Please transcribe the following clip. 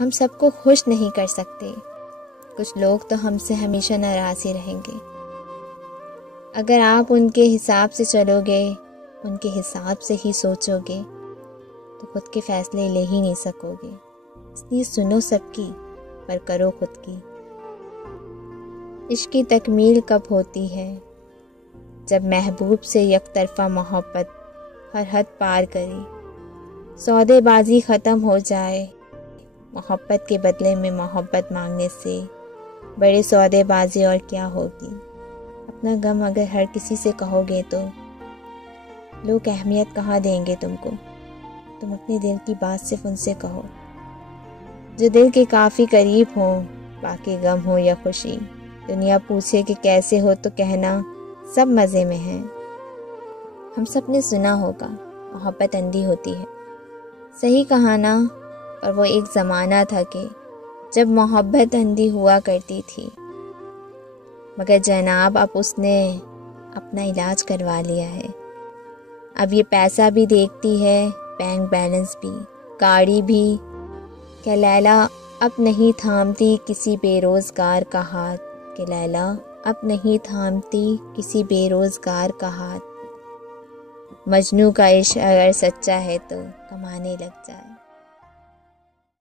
ہم سب کو خوش نہیں کر سکتے، کچھ لوگ تو ہم سے ہمیشہ ناراض ہی رہیں گے۔ اگر آپ ان کے حساب سے چلو گے، ان کے حساب سے ہی سوچو گے، تو خود کے فیصلے لے ہی نہیں سکو گے۔ اس لیے سنو سب کی پر کرو خود کی۔ عشق کی تکمیل کب ہوتی ہے؟ جب محبوب سے یک طرفہ محبت ہر حد پار کرے، سودے بازی ختم ہو جائے۔ محبت کے بدلے میں محبت مانگنے سے بڑے سودے بازی اور کیا ہوگی۔ اپنا غم اگر ہر کسی سے کہو گے تو لوگ اہمیت کہاں دیں گے تم کو۔ تم اپنے دل کی بات صرف ان سے کہو جو دل کے کافی قریب ہوں، باقی غم ہو یا خوشی۔ دنیا پوچھے کہ کیسے ہو تو کہنا سب مزے میں ہیں۔ ہم سب نے سنا ہوگا محبت اندھی ہوتی ہے، صحیح کہا نا؟ اور وہ ایک زمانہ تھا کہ جب محبت اندھی ہوا کرتی تھی، مگر جناب اب اس نے اپنا علاج کروا لیا ہے۔ اب یہ پیسہ بھی دیکھتی ہے، بینک بیلنس بھی، گاڑی بھی۔ کہ لیلا اب نہیں تھامتی کسی بے روزگار کا ہاتھ، کہ لیلا اب نہیں تھامتی کسی بے روزگار کا ہاتھ۔ مجنوں کا عشق اگر سچا ہے تو کمانے لگ جائے۔